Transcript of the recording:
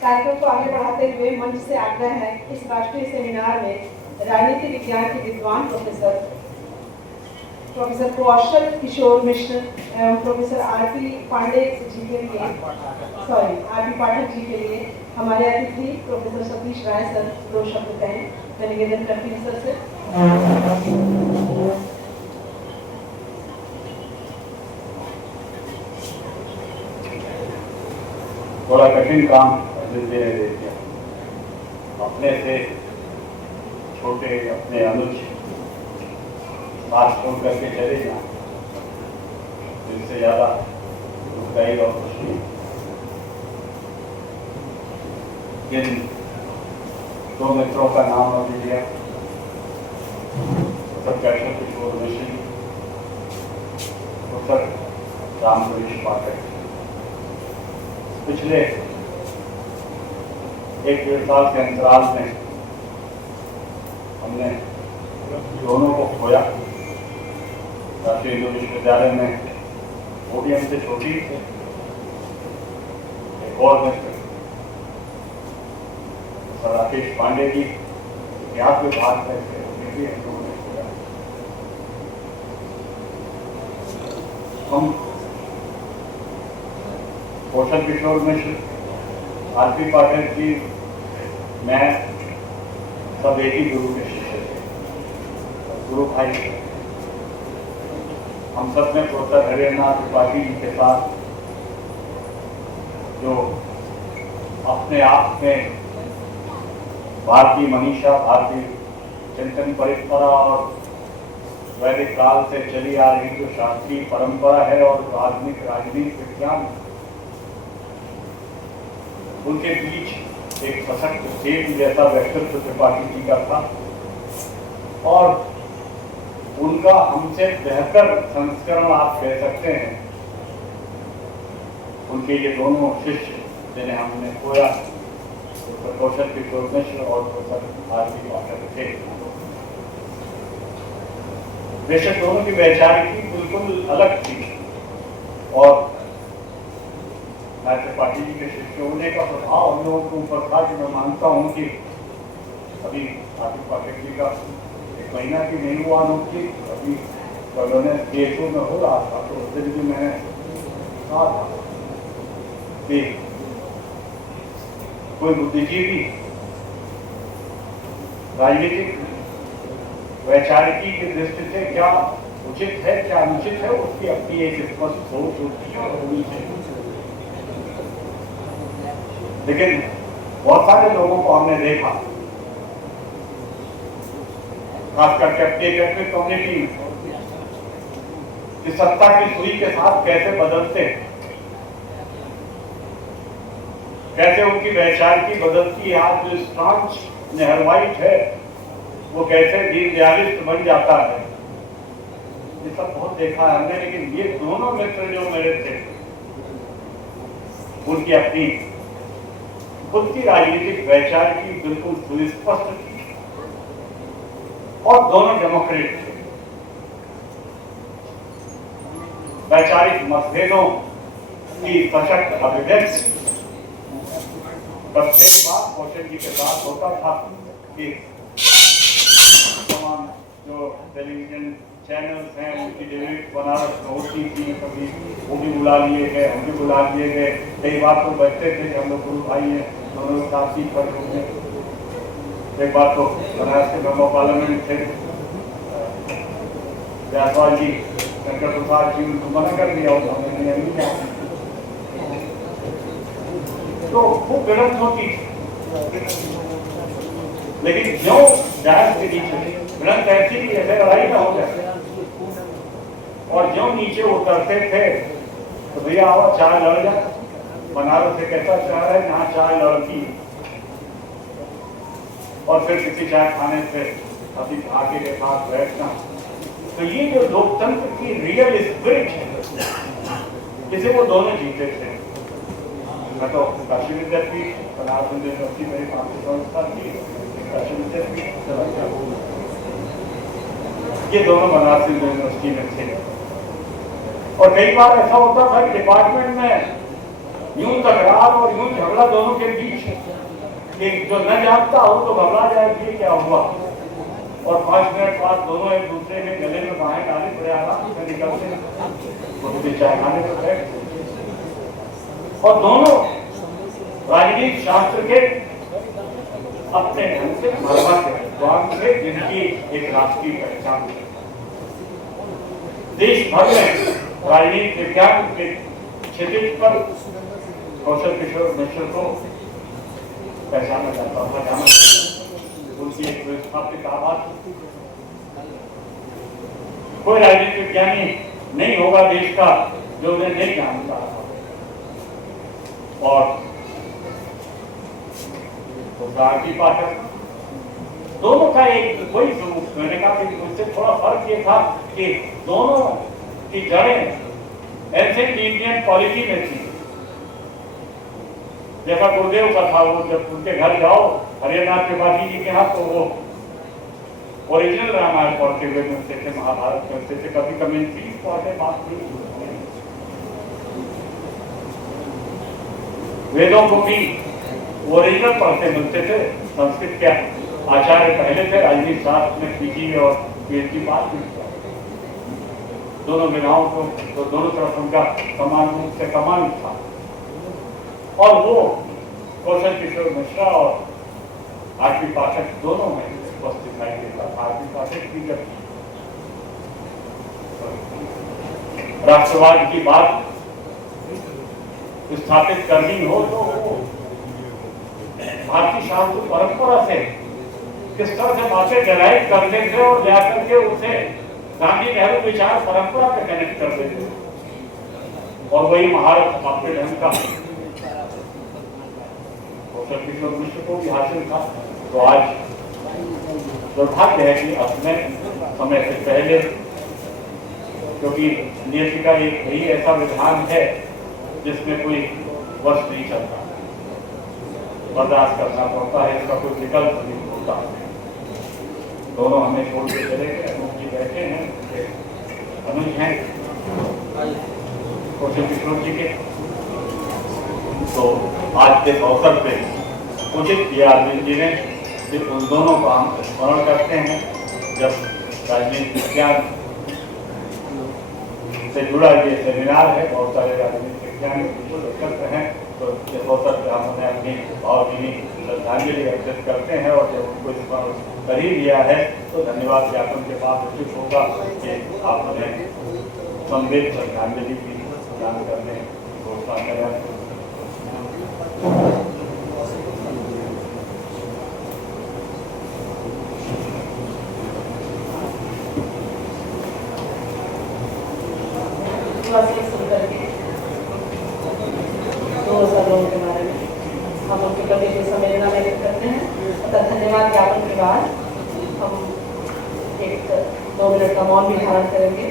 कार्यक्रम को आगे बढ़ाते हुए मंच से आग्रह है इस राष्ट्रीय सेमिनार में राजनीति विज्ञान के विद्वान प्रोफेसर कौशल किशोर मिश्र एवं प्रोफेसर आरपी पाठक जी के लिए हमारे अतिथि प्रोफेसर सतीश राय सर 2 शब्द कहें। मैं निवेदन करती हूँ सर से। बड़ा कठिन काम दे दिया। अपने से छोटे अपने अनुज बात छोड़ करके चले जाए, इससे ज्यादा दुखदायी और कुछ नहीं। जिन 2 मित्रों का नाम अभी लिया, प्रोफेसर किशोर मिश्र, प्रोफेसर रामपुरीश पाठक, पिछले 1-1.5 साल के अंतराल में हमने दोनों को खोया। राष्ट्रीय हिंदू विश्वविद्यालय में वो भी हमसे छोटी थे। एक और मित्र राकेश पांडे जी इतिहास विभाग में थे, उन्हें भी हम लोगों ने खोया। हम कौशल किशोर मिश्र, आरपी पाठक जी, मैं सब एक ही गुरु के शिष्य थे, गुरु भाई थे। हम सब ने प्रोफेसर हरिनाथ त्रिपाठी जी के साथ जो अपने आप में भारतीय मनीषा, भारतीय चिंतन परंपरा और वैदिक काल से चली आ रही जो शास्त्रीय परंपरा है और राजनीति विज्ञान, उनके बीच एक सशक्त सेठ जैसा व्यक्तित्व त्रिपाठी जी का था और उनका हमसे बेहतर संस्करण आप कह सकते हैं। उनके ये दोनों शिष्य जिन्हें हमने खोया, प्रोफेसर कौशल किशोर मिश्र और प्रोफेसर आरपी पाठक थे। बेशक दोनों की वैचारिकी बिल्कुल अलग थी और त्रिपाठी जी के शिष्य होने का प्रभाव हम लोगों के ऊपर था कि मैं मानता हूँ कि अभी आरपी पाठक जी का 1 महीना की नहीं हुआ नौकरी, अभी कॉलोनी केसों में हो रहा था, तो उस दिन भी मैंने कहा था कि कोई बुद्धिजीवी राजनीतिक वैचारिकी की दृष्टि से क्या उचित है क्या अनुचित है, उसकी अपनी एक स्पष्ट सोच होती है और होनी चाहिए। लेकिन बहुत सारे लोगों को हमने देखा, खास करके अपनी एकेडमिक कम्युनिटी कि सत्ता की सुई के साथ कैसे बदलते, कैसे उनकी वैचारिकी बदलती है। आज जो स्टांच नेहरूवाइट है वो कैसे दीनदयालिस्ट बन जाता है, ये सब बहुत देखा है हमने। लेकिन ये दोनों मित्र जो मेरे थे, उनकी अपनी खुद की राजनीतिक वैचारिकी बिल्कुल सुस्पष्ट थी और दोनों डेमोक्रेट थे। वैचारिक मतभेदों की सशक्त अभिव्यक्ति प्रत्येक बात कौशल जी के साथ होता था कि तमाम जो टेलीविजन चैनल्स हैं उनकी डिबेट बनारस में होती थी, कभी वो भी बुला लिए गए, हम भी बुला लिए गए। कई बार तो बैठते थे कि हम लोग गुरु भाई हैं, दोनों साथ ही पर घूमने। एक बार तो बनारस के ब्रह्म पार्लियामेंट थे, जायसवाल जी, शंकर प्रसाद जी, उनको मना कर दिया, हमने नहीं किया। तो वो भिड़ंत होती थी, लेकिन जो जायज के नीचे भिड़ंत ऐसी कि ऐसे लड़ाई ना हो जाए, और जो नीचे उतरते थे तो भैया आओ चाय लड़ जाए। बनारस एक ऐसा शहर है जहाँ चाय लड़ती है, और फिर किसी चाय खाने से अभी भाग्य के साथ बैठना। तो ये जो लोकतंत्र की रियल स्पिरिट है, इसे वो दोनों जीते थे। मैं तो काशी विद्यापीठ, बनारस यूनिवर्सिटी मेरी मातृ संस्था थी, काशी विद्यापीठ, ये दोनों बनारस यूनिवर्सिटी में थे। और कई बार ऐसा होता था कि डिपार्टमेंट में यूं तकरार और यूं झगड़ा दोनों के बीच कि जो न जानता हो तो घबरा जाए कि क्या हुआ, और 5 मिनट बाद दोनों एक दूसरे के गले में बाहें डाले पड़े आराम से निकलते तो चाय खाने पर बैठ, और दोनों राजनीतिक शास्त्र के अपने ढंग से मरम्मत के विद्वान थे जिनकी एक राष्ट्रीय पहचान थी। देश भर में राजनीतिक विज्ञान के क्षेत्र पर कौशल किशोर मिश्र को पहचाना जाता था, उनकी एक व्यवस्थापित आवाज। कोई राजनीतिक विज्ञानी नहीं होगा देश का जो उन्हें नहीं जानता, और भारतीय पाठक दोनों का एक वही मैंने कहा कि उससे थोड़ा फर्क ये था कि दोनों की जड़ें एंशिएंट इंडियन पॉलिटी में थी। जैसा गुरुदेव का था, वो जब उनके घर जाओ हरियाणा त्रिपाठी जी के यहाँ तो वो ओरिजिनल रामायण पढ़ते हुए मिलते थे, महाभारत मिलते थे, कभी कमेंट्री पढ़ते बात नहीं, वेदों को भी ओरिजिनल पढ़ते मिलते थे। संस्कृत के आचार्य पहले थे, राजनीतिक शास्त्र में पीजी और पीएचडी बात भी दोनों विधाओं को तो दोनों तरफ उनका समान रूप से कमान था। और वो कौशल किशोर मिश्रा और आरपी पाठक दोनों में स्पष्ट दिखाई देता था। आरपी पाठक की जब राष्ट्रवाद की बात स्थापित करनी हो तो भारतीय शास्त्र परंपरा से किस तरह से बातें डेराइव करते थे और जाकर के उसे गांधी नेहरू विचार परंपरा पे कनेक्ट कर देते थे, और वही महारत अपने ढंग का कौशल किशोर मिश्र को भी हासिल था। तो आज दुर्भाग्य है कि अपने समय से पहले, क्योंकि नियति का एक यही ऐसा विधान है जिसमें कोई वश नहीं चलता, बर्दाश्त करना पड़ता है, इसका कोई विकल्प नहीं होता। दोनों हमें छोड़ के चले गए, अनुज जी बैठे हैं, अनुज हैं कौशल किशोर जी के। तो आज के अवसर पे उचित किया अरविंद जी ने, उन दोनों का हम स्मरण करते हैं। जब राजनीतिक विज्ञान से जुड़ा ये सेमिनार है, बहुत सारे राजनीतिक विज्ञान एकत्र हैं, तो इस अवसर पर हम उन्हें अपनी भावभीनी श्रद्धांजलि अर्पित करते हैं। और जब उनको स्मरण कर ही लिया है तो धन्यवाद ज्ञापन के बाद उचित होगा कि आप उन्हें संवेद श्रद्धांजलि भी प्रदान करने की घोषणा करें। सुनकर के 2000 लोगों के बारे में हम उनके प्रति संवेदना व्यक्त करते हैं। तथा धन्यवाद ज्ञापन के बाद हम एक 2 मिनट का मौन भी धारण करेंगे।